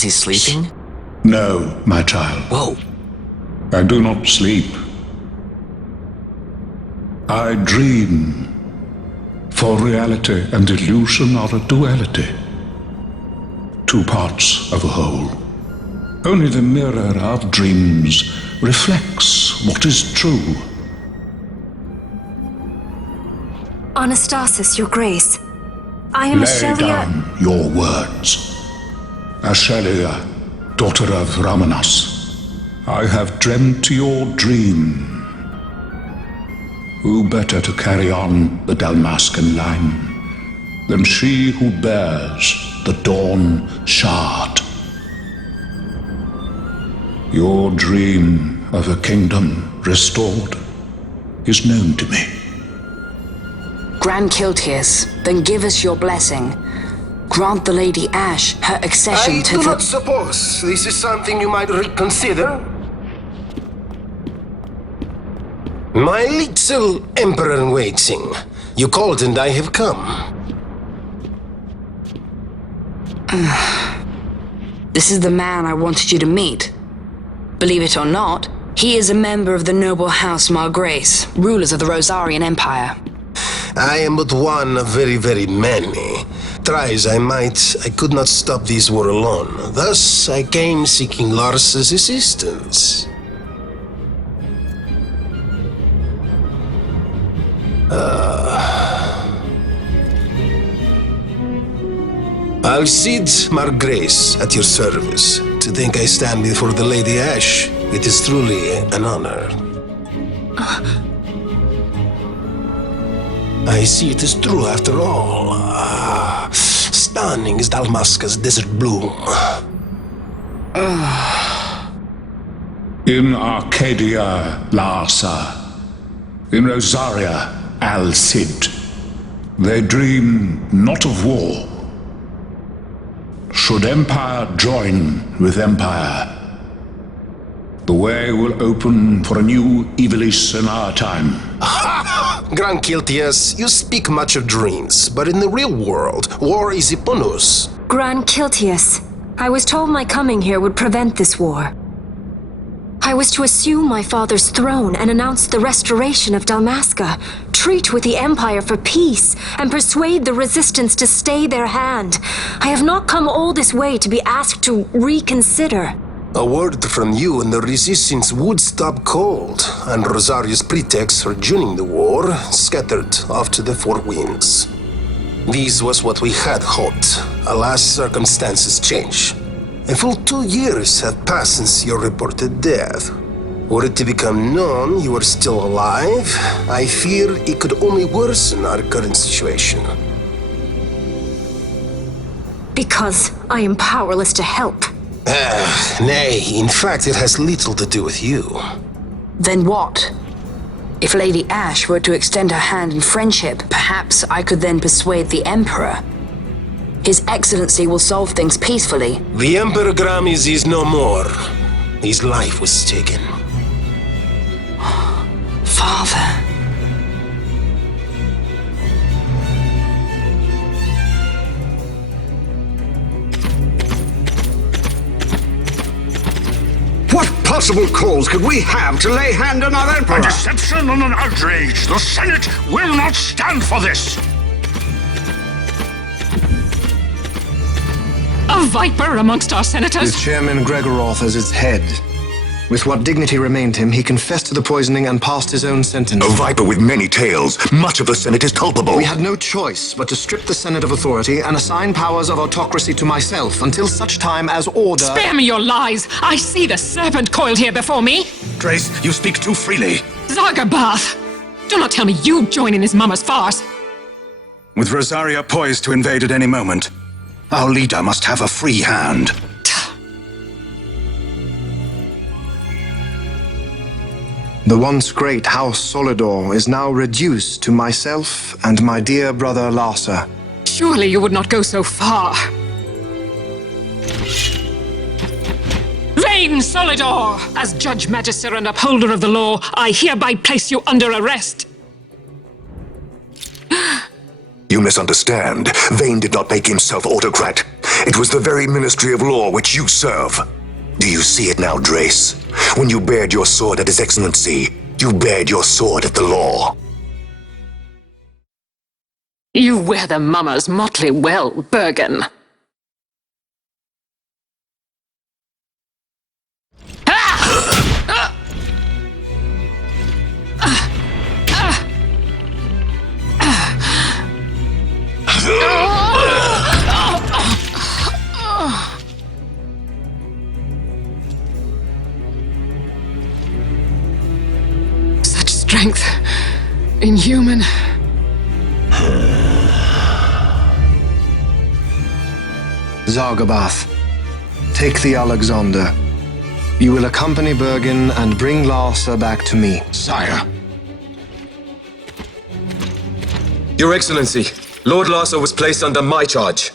Is he sleeping? No, my child. Whoa. I do not sleep. I dream. For reality and illusion are a duality. Two parts of a whole. Only the mirror of dreams reflects what is true. Anastasis, Your Grace. I am Lay down your words. Ashelia, daughter of Ramanas, I have dreamt your dream. Who better to carry on the Dalmascan line than she who bears the Dawn Shard? Your dream of a kingdom restored is known to me. Grand Kiltias, then give us your blessing. Grant the Lady Ash her accession to the... I do not suppose this is something you might reconsider. My little Emperor-in-Waiting, you called and I have come. This is the man I wanted you to meet. Believe it or not, he is a member of the noble house Margrace, rulers of the Rosarian Empire. I am but one of very, very many. Try as I might, I could not stop this war alone. Thus, I came seeking Lars's assistance. Alcide Margrace at your service. To think I stand before the Lady Ash, it is truly an honor. I see it is true after all. Stunning is Dalmasca's desert bloom. In Arcadia, Larsa. In Rosaria, Alcide. They dream not of war. Should empire join with empire, the way will open for a new Ivalice in our time. Grand Kiltias, you speak much of dreams, but in the real world, war is upon us. Grand Kiltias, I was told my coming here would prevent this war. I was to assume my father's throne and announce the restoration of Dalmasca, treat with the Empire for peace, and persuade the resistance to stay their hand. I have not come all this way to be asked to reconsider. A word from you and the resistance would stop cold, and Rosaria's pretext for joining the war scattered off to the four winds. This was what we had hoped. Alas, circumstances change. A full 2 years have passed since your reported death. Were it to become known you are still alive, I fear it could only worsen our current situation. Because I am powerless to help. Nay, in fact it has little to do with you. Then what? If Lady Ash were to extend her hand in friendship, perhaps I could then persuade the Emperor. His Excellency will solve things peacefully. The Emperor Gramis is no more. His life was taken. Father. What possible cause could we have to lay hand on our Emperor? A deception and an outrage! The Senate will not stand for this! A viper amongst our senators? With Chairman Gregoroth as its head. With what dignity remained him, he confessed to the poisoning and passed his own sentence. A viper with many tails. Much of the Senate is culpable. We had no choice but to strip the Senate of authority and assign powers of autocracy to myself until such time as order... Spare me your lies! I see the serpent coiled here before me! Grace, you speak too freely. Zargabath! Do not tell me you join in this mama's farce! With Rosaria poised to invade at any moment, our leader must have a free hand. The once great House Solidor is now reduced to myself and my dear brother Larsa. Surely you would not go so far. Vain Solidor! As Judge Magister and upholder of the law, I hereby place you under arrest. You misunderstand. Vane did not make himself autocrat. It was the very Ministry of Law which you serve. Do you see it now, Drace? When you bared your sword at His Excellency, you bared your sword at the law. You wear the mummer's motley well, Bergen. Such strength. Inhuman. Zargabath, take the Alexander. You will accompany Bergen and bring Larsa back to me. Sire. Your Excellency, Lord Larsa was placed under my charge.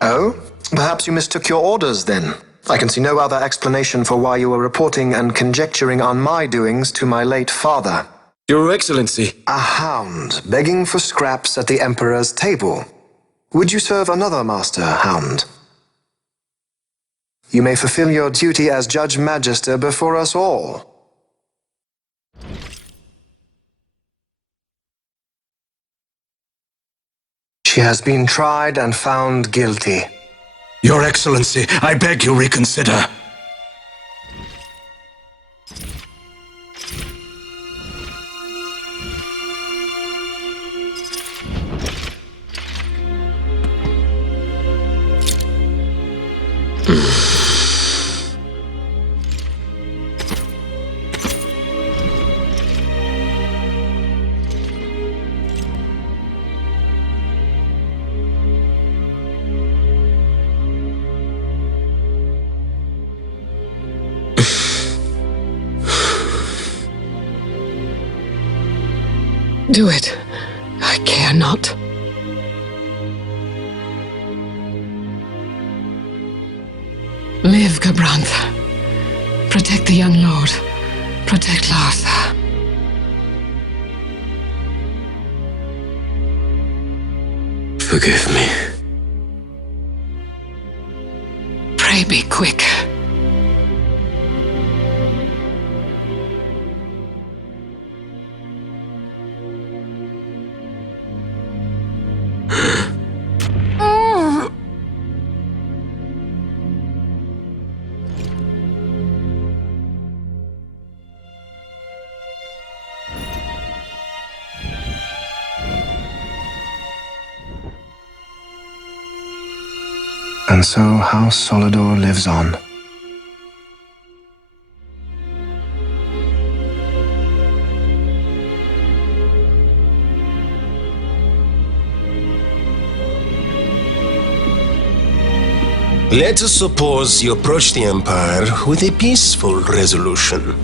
Oh? Perhaps you mistook your orders then. I can see no other explanation for why you were reporting and conjecturing on my doings to my late father. Your Excellency. A hound begging for scraps at the Emperor's table. Would you serve another master, Hound? You may fulfill your duty as Judge Magister before us all. She has been tried and found guilty. Your Excellency, I beg you reconsider. Do it. I care not. Live, Gabrantha. Protect the young lord. Protect Larsa. Forgive me. Pray be quick. And so House Solidor lives on. Let us suppose you approach the Empire with a peaceful resolution.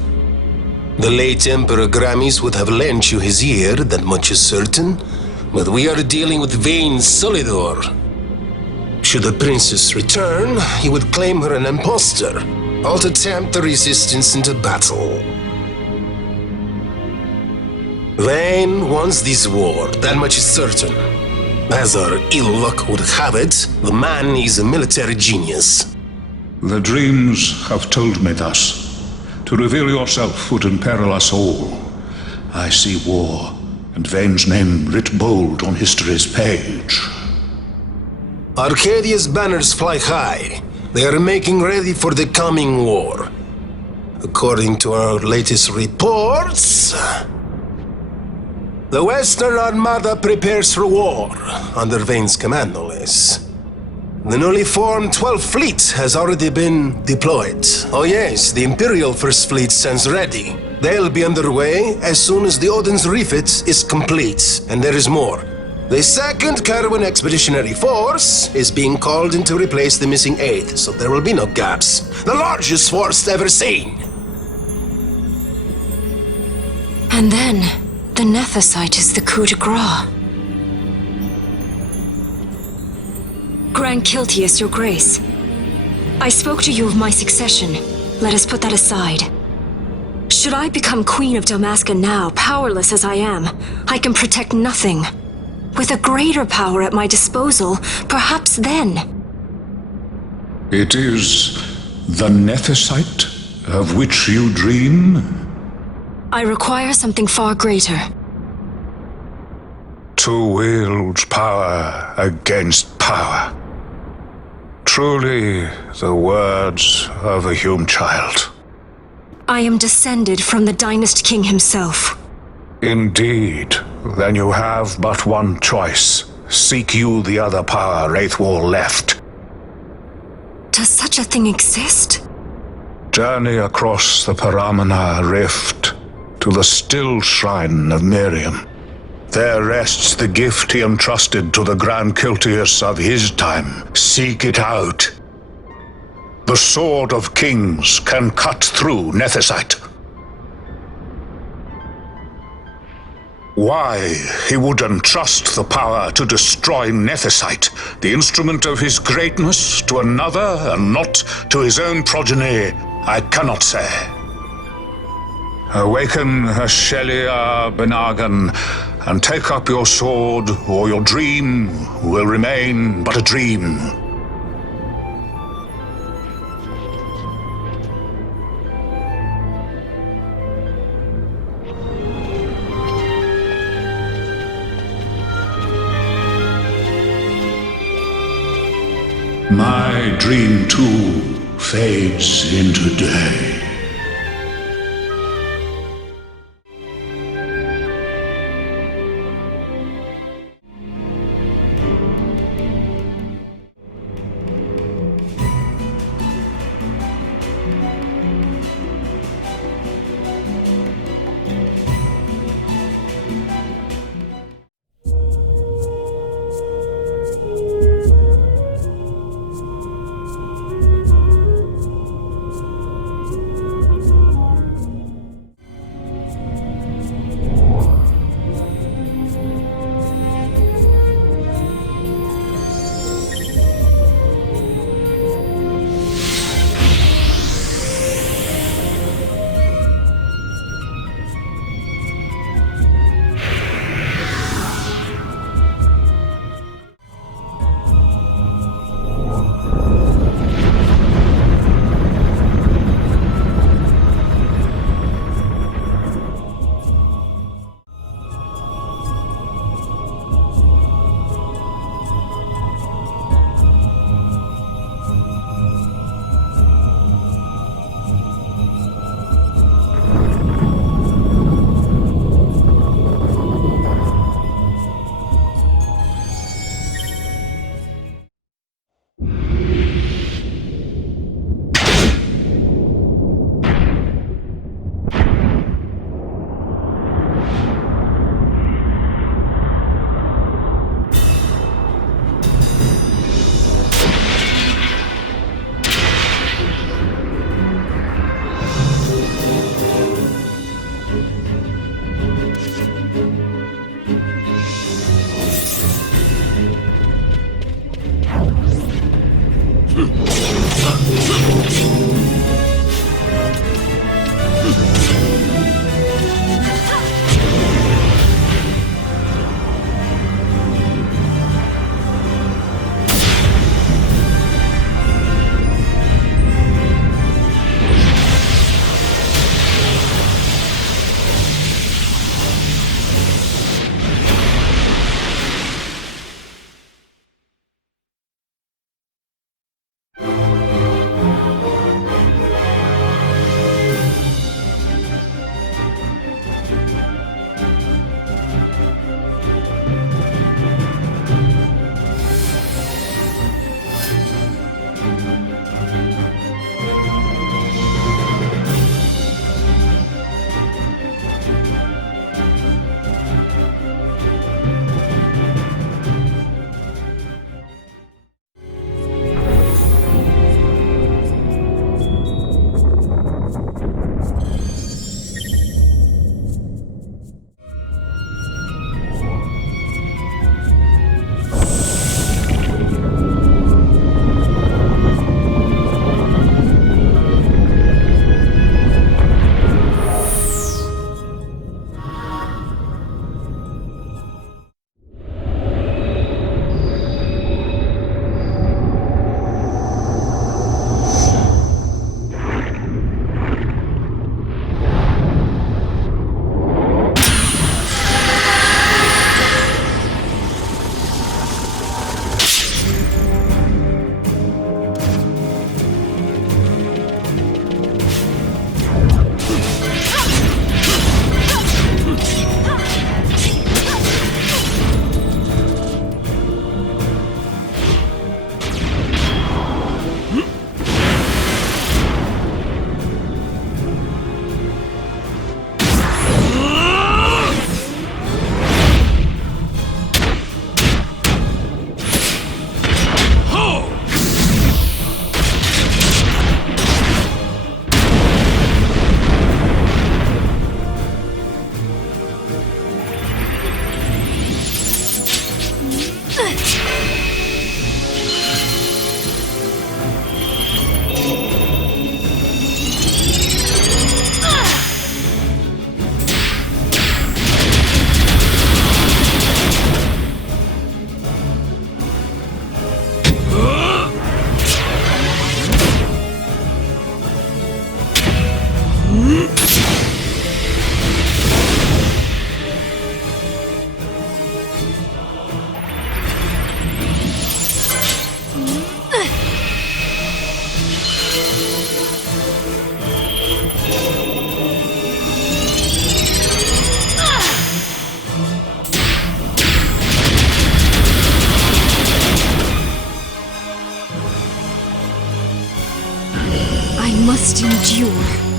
The late Emperor Gramis would have lent you his ear, that much is certain, but we are dealing with vain Solidor. Should the princess return, he would claim her an impostor, or to tempt the resistance into battle. Vayne wants this war, that much is certain. As our ill luck would have it, the man is a military genius. The dreams have told me thus. To reveal yourself would imperil us all. I see war, and Vayne's name writ bold on history's page. Arcadia's banners fly high. They are making ready for the coming war. According to our latest reports, the Western Armada prepares for war, under Vayne's command, no less. The newly formed 12th Fleet has already been deployed. Oh yes, the Imperial First Fleet stands ready. They'll be underway as soon as the Odin's refit is complete, and there is more. The 2nd Caravan Expeditionary Force is being called in to replace the missing 8th, so there will be no gaps. The largest force ever seen! And then, the Nethicite is the coup de grace. Grand Kiltius, your grace. I spoke to you of my succession. Let us put that aside. Should I become Queen of Dalmasca now, powerless as I am, I can protect nothing. With a greater power at my disposal, perhaps then. It is the Nephesite of which you dream? I require something far greater. To wield power against power. Truly the words of a Hume child. I am descended from the Dynast King himself. Indeed. Then you have but one choice. Seek you the other power Wraithwall left. Does such a thing exist? Journey across the Paramana Rift to the Stilshrine of Miriam. There rests the gift he entrusted to the Grand Kiltius of his time. Seek it out. The Sword of Kings can cut through Nephesite. Why he would entrust the power to destroy Nephesite, the instrument of his greatness, to another and not to his own progeny, I cannot say. Awaken Shelia Benagan and take up your sword, or your dream will remain but a dream. My dream too fades into day. must endure.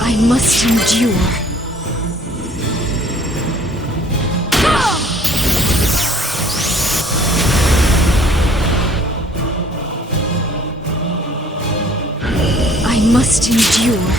I must endure. I must endure.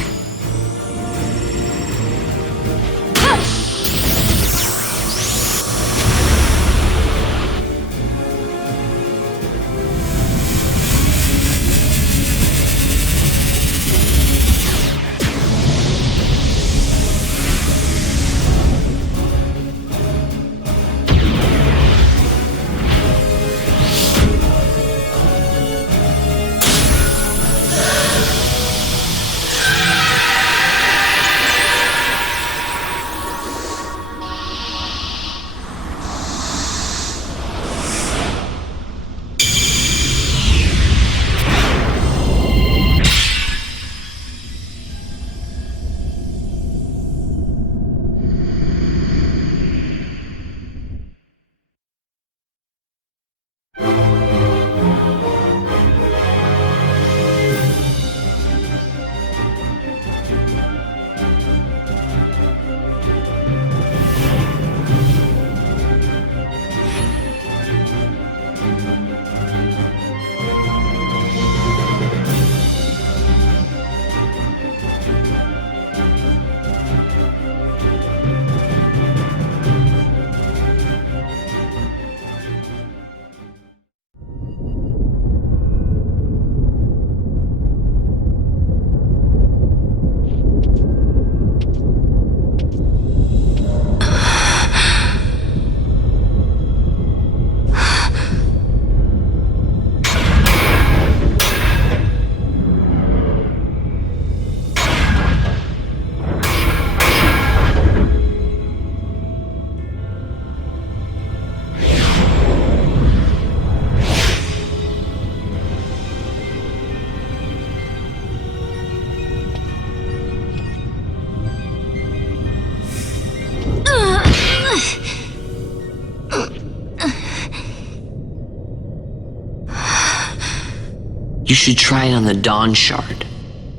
You should try it on the Dawn Shard.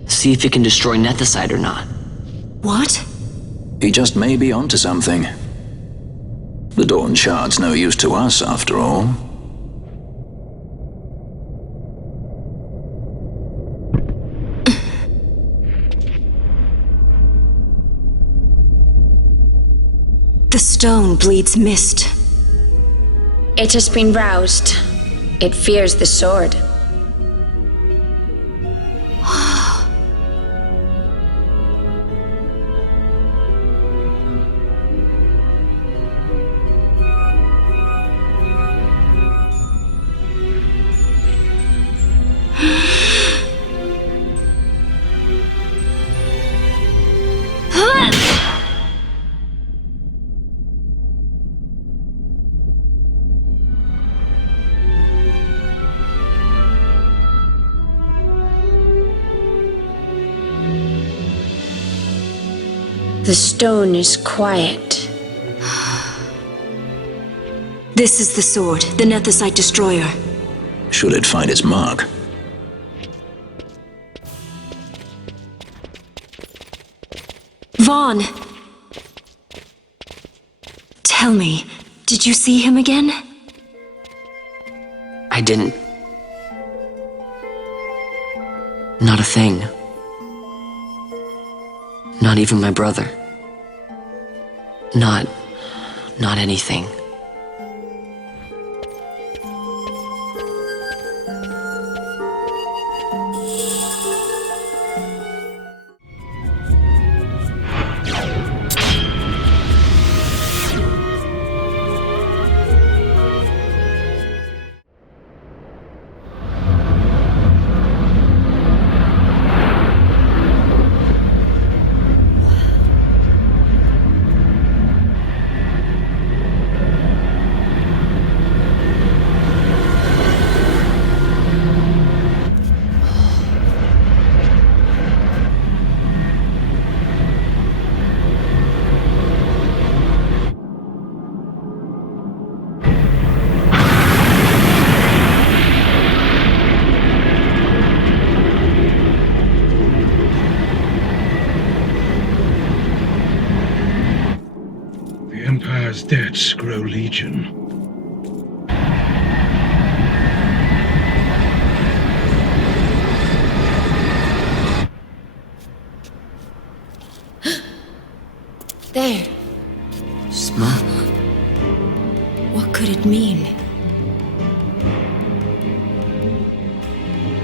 See if it can destroy Nethicite or not. What? He just may be onto something. The Dawn Shard's no use to us, after all. The stone bleeds mist. It has been roused. It fears the sword. The stone is quiet. This is the sword, the Nethicite destroyer. Should it find its mark? Vaughn! Tell me, did you see him again? I didn't. Not a thing. Not even my brother. Not anything. The Empire's debts grow legion. There. Smoke. What could it mean?